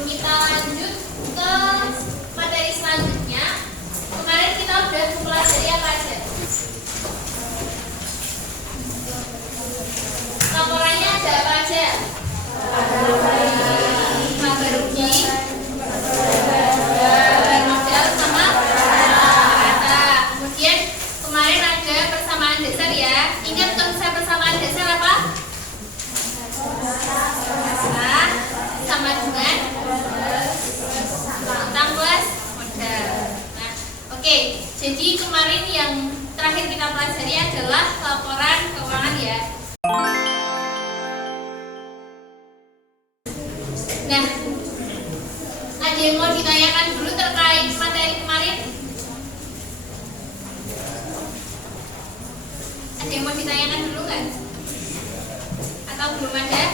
sebelum kita lanjut ke materi selanjutnya, kemarin kita udah mempelajari apa aja? Laporannya ada apa aja? Laba rugi, modal sama rata. Kemudian kemarin ada persamaan dasar ya. Ingat konsep persamaan dasar apa? Sama dengan utang plus modal. Nah, oke. Jadi kemarin yang terakhir kita pelajari adalah laporan keuangan ya. Nah, ada yang mau ditanyakan dulu terkait materi kemarin? Ada yang mau ditanyakan dulu nggak? Atau belum ada?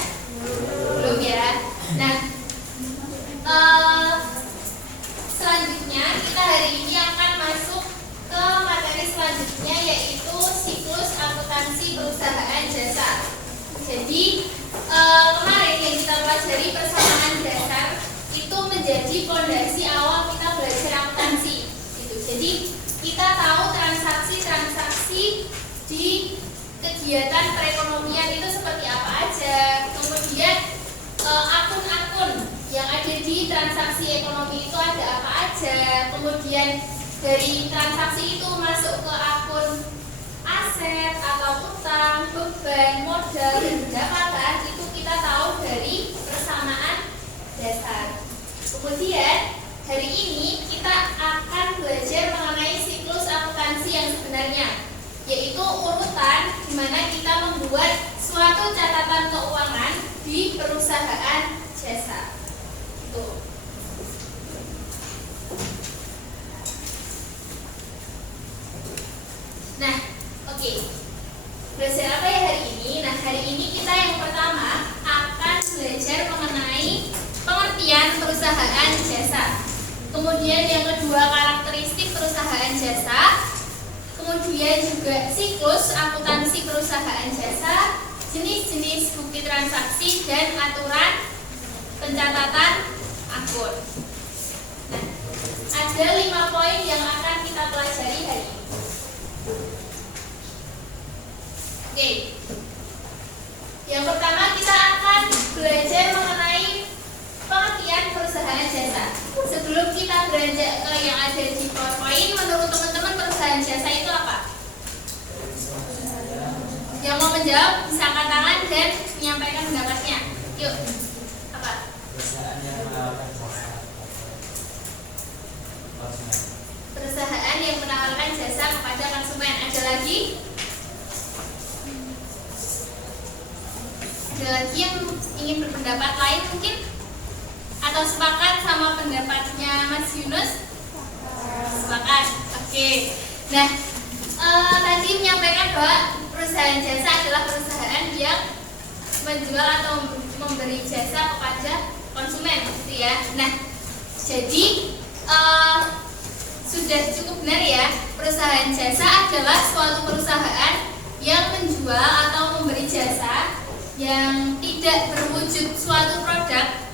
Belum ya. Nah, selanjutnya kita hari ini akan masuk ke materi selanjutnya, yaitu siklus akuntansi perusahaan jasa. Jadi kemarin yang kita pelajari persamaan dasar itu menjadi fondasi awal kita belajar akuntansi. Gitu. Jadi kita tahu transaksi-transaksi di kegiatan perekonomian itu seperti apa aja. Kemudian akun-akun yang ada di transaksi ekonomi itu ada apa aja. Kemudian dari transaksi itu masuk ke akun aset atau utang, beban, modal, dan pendapatan itu kita tahu dari persamaan dasar. Kemudian hari ini kita akan belajar mengenai siklus akuntansi yang sebenarnya, yaitu urutan di mana kita membuat suatu catatan keuangan di perusahaan jasa. Tuh. Nah, oke. Belajar apa ya hari ini? Nah, hari ini kita yang pertama akan belajar mengenai pengertian perusahaan jasa. Kemudian yang kedua karakteristik perusahaan jasa. Kemudian juga siklus akuntansi perusahaan jasa, jenis-jenis bukti transaksi, dan aturan pencatatan akun. Nah, ada 5 poin yang akan kita pelajari hari ini. Oke. Yang pertama kita akan belajar mengenai pengertian perusahaan jasa. Sebelum kita beranjak ke yang ada di PowerPoint, menurut teman-teman perusahaan jasa itu apa? Yang mau menjawab bisa angkat tangan dan menyampaikan pendapatnya. Yuk. Apa? Perusahaan yang menawarkan jasa. Perusahaan yang menawarkan jasa kepada konsumen. Ada lagi? Ada lagi yang ingin berpendapat lain mungkin? Atau sepakat sama pendapatnya Mas Yunus? Sepakat. Oke. Nah, tadi menyampaikan bahwa perusahaan jasa adalah perusahaan yang menjual atau memberi jasa kepada konsumen, gitu ya. Nah, jadi sudah cukup benar ya, perusahaan jasa adalah suatu perusahaan yang menjual atau memberi jasa yang tidak berwujud suatu produk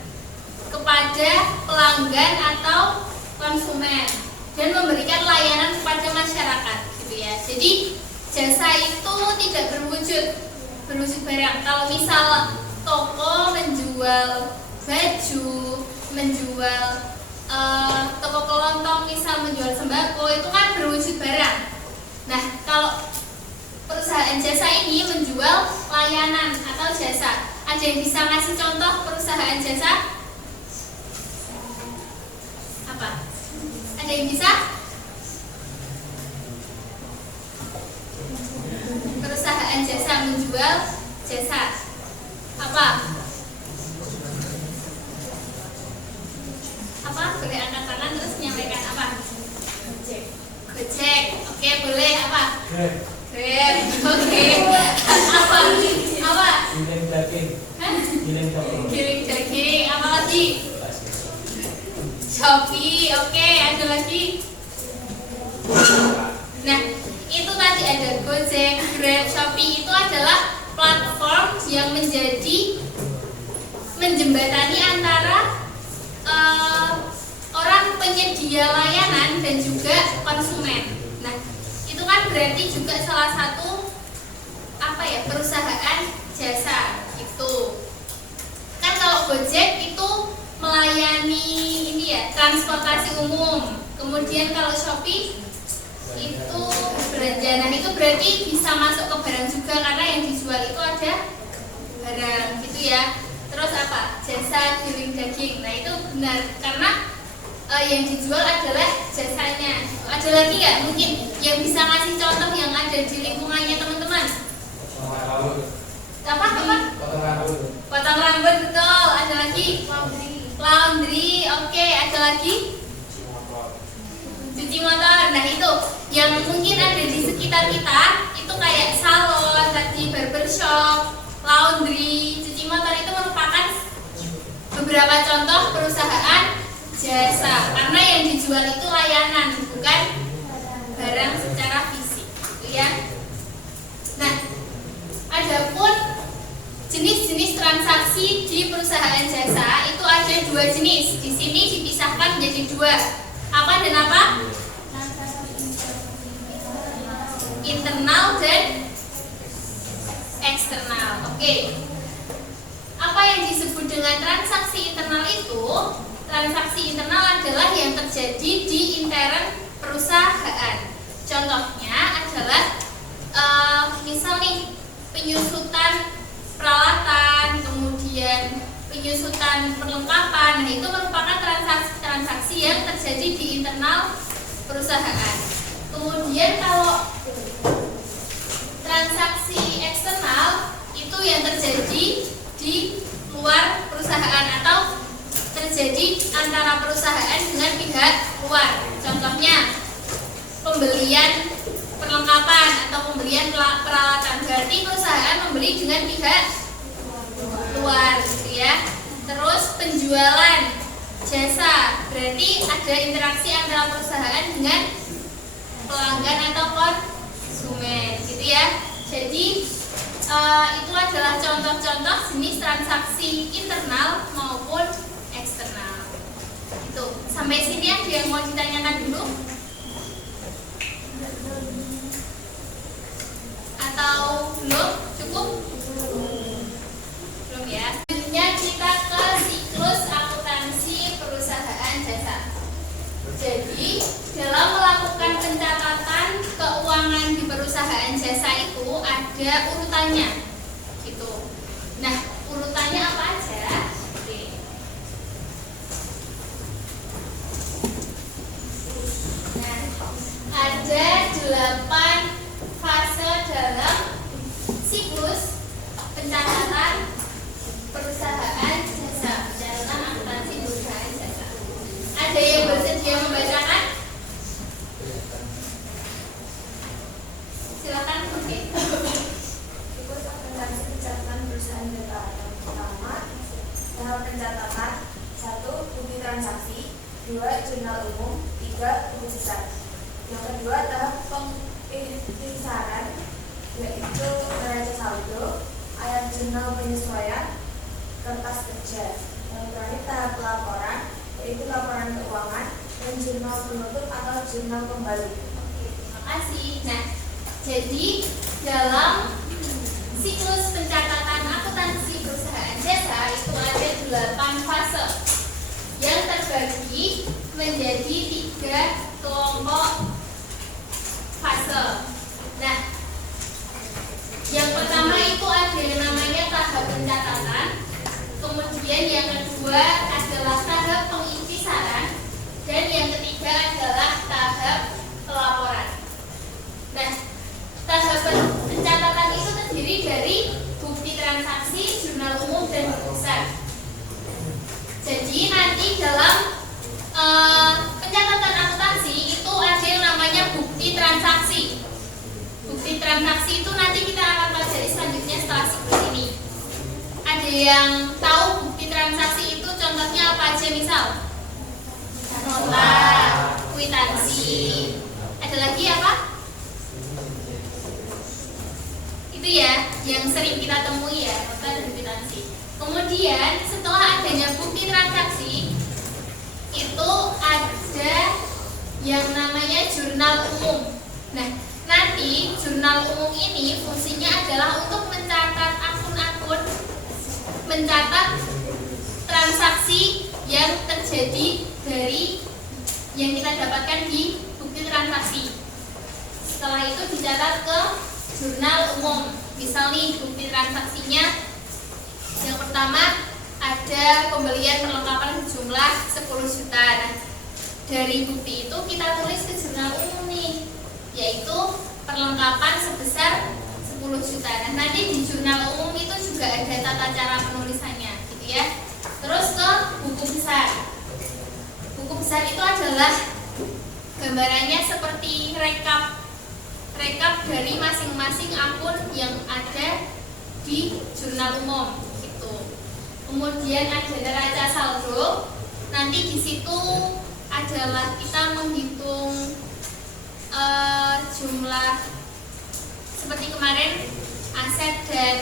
kepada pelanggan atau konsumen dan memberikan layanan kepada masyarakat, gitu ya. Jadi jasa itu tidak berwujud barang. Kalau misal toko menjual baju, menjual toko kelontong misal menjual sembako, itu kan berwujud barang. Nah, kalau perusahaan jasa ini menjual layanan atau jasa. Ada yang bisa ngasih contoh perusahaan jasa? Apa? Ada yang bisa? Perusahaan jasa menjual jasa. Apa? Apa? Boleh angkat tangan terus menyampaikan apa? Gojek. Oke, boleh apa? Grab. Oke. Apa? Apa? Giling daging. Hah? Giling Giling daging. Apa lagi? Shopee. Oke, ada lagi? Nah, itu tadi ada Gojek, Grab, Shopee. Itu adalah platform yang menjadi menjembatani antara penyedia layanan dan juga konsumen. Nah, itu kan berarti juga salah satu perusahaan jasa gitu. Kan kalau Gojek itu melayani transportasi umum. Kemudian kalau Shopee itu belanja. Nah, itu berarti bisa masuk ke barang juga karena yang dijual itu ada barang gitu ya. Terus jasa giling daging. Nah, itu benar karena yang dijual adalah jasanya. Ada lagi nggak mungkin yang bisa ngasih contoh yang ada di lingkungannya teman-teman? Potong rambut, betul. Ada lagi? Laundry. Oke, ada lagi? Cuci motor. Nah, itu yang mungkin ada di sekitar kita itu kayak salon, tadi barbershop, laundry, cuci motor itu merupakan beberapa contoh perusahaan jasa karena yang dijual itu layanan bukan barang secara fisik, gitu ya. Nah, adapun jenis-jenis transaksi di perusahaan jasa itu ada 2 jenis. Di sini dipisahkan menjadi 2. Apa dan apa? Internal dan eksternal. Oke. Apa yang disebut dengan transaksi internal itu? Transaksi internal adalah yang terjadi di intern perusahaan. Contohnya adalah misal nih penyusutan peralatan, kemudian penyusutan perlengkapan. Nah, itu merupakan transaksi yang terjadi di internal perusahaan. Kemudian kalau transaksi eksternal itu yang terjadi di luar perusahaan atau terjadi antara perusahaan dengan pihak luar. Contohnya pembelian perlengkapan atau pembelian peralatan. Berarti perusahaan membeli dengan pihak luar, gitu ya. Terus penjualan jasa, berarti ada interaksi antara perusahaan dengan pelanggan atau konsumen, gitu ya. Jadi itu adalah contoh-contoh jenis transaksi internal maupun eksternal. Itu sampai sini ada yang mau ditanyakan dulu? Atau belum? Cukup? Belum ya. Selanjutnya kita ke siklus akuntansi perusahaan jasa. Jadi dalam melakukan pencatatan keuangan di perusahaan jasa itu ada urutannya, gitu. Nah, urutannya apa aja? Oke. Nah, ada 8 fase dalam siklus pencatatan perusahaan jasa, pencatatan akuntansi perusahaan jasa. Ada yang bersedia membacakan? Silakan. Oke. Siklus akuntansi pencatatan perusahaan jasa. Yang pertama, tahap pencatatan. 1. Bukti transaksi. 2. Jurnal umum. 3. Buku besar. Yang kedua, tahap pengisaran, yaitu neraca saldo, ayat jurnal penyesuaian, kertas kerja. Yang terakhir, tahap pelaporan, yaitu laporan keuangan dan jurnal penutup atau jurnal kembali. Terima kasih. Nah, jadi dalam siklus pencatatan akuntansi perusahaan jasa itu ada 8 fase yang terbagi menjadi 3 kelompok fase. Nah, yang pertama itu ada yang namanya tahap pencatatan. Kemudian yang kedua adalah tahap pengintisaran dan yang ketiga adalah tahap pelaporan. Nah, tahap pencatatan itu terdiri dari bukti transaksi, jurnal umum dan buku besar. Jadi nanti dalam pencatatan akuntansi itu ada yang namanya bukti transaksi. Bukti transaksi itu nanti kita akan pelajari selanjutnya setelah siklus ini. Ada yang tahu bukti transaksi itu contohnya apa aja misal? Nota, kwitansi. Ada lagi apa? Itu ya, yang sering kita temui ya, nota dan kwitansi. Kemudian setelah adanya bukti transaksi itu ada jurnal umum. Nah, nanti jurnal umum ini fungsinya adalah untuk mencatat akun-akun, mencatat transaksi yang terjadi dari yang kita dapatkan di bukti transaksi. Setelah itu dicatat ke jurnal umum. Misal nih bukti transaksinya yang pertama ada pembelian perlengkapan jumlah 10 juta. Nah, dari bukti itu kita tulis ke jurnal umum nih, yaitu perlengkapan sebesar 10 juta. Nah, nanti di jurnal umum itu juga ada tata cara penulisannya, gitu ya. Terus ke buku besar. Buku besar itu adalah gambarannya seperti rekap dari masing-masing akun yang ada di jurnal umum, gitu. Kemudian ada neraca saldo. Nanti di situ adalah kita menghitung jumlah seperti kemarin aset dan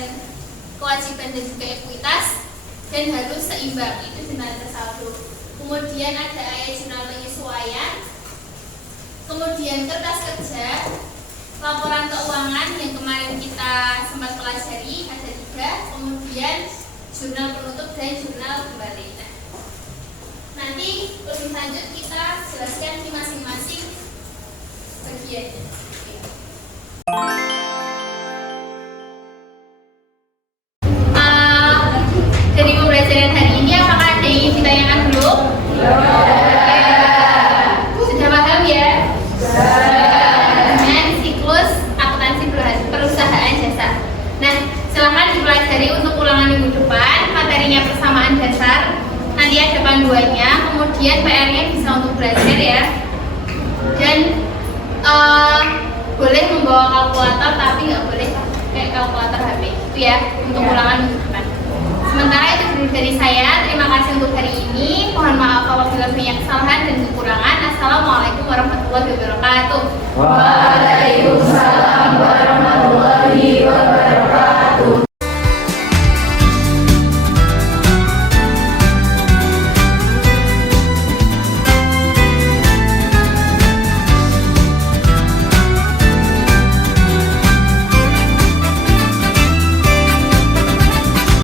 kewajiban dan juga ekuitas, dan harus seimbang, itu neraca saldo. Kemudian ada ayat jurnal penyesuaian. Kemudian kertas kerja, laporan keuangan yang kemarin kita sempat pelajari ada 3. Kemudian jurnal penutup dan jurnal kembali. Nanti lebih lanjut kita jelaskan di masing-masing bagiannya. Dari pembelajaran hari ini apakah ada yang ingin ditanyakan dulu? Sudah paham ya? Dengan siklus akuntansi perusahaan jasa. Nah, silahkan dipelajari untuk ulangan minggu depan. Materinya persamaan dasar. Nanti ada panduannya. Kemudian PR-nya bisa untuk belajar ya. Dan boleh membawa kalkulator, tapi nggak boleh pakai kalkulator HP. Itu ya untuk ulangan minggu depan. Sementara itu dulu dari saya. Terima kasih untuk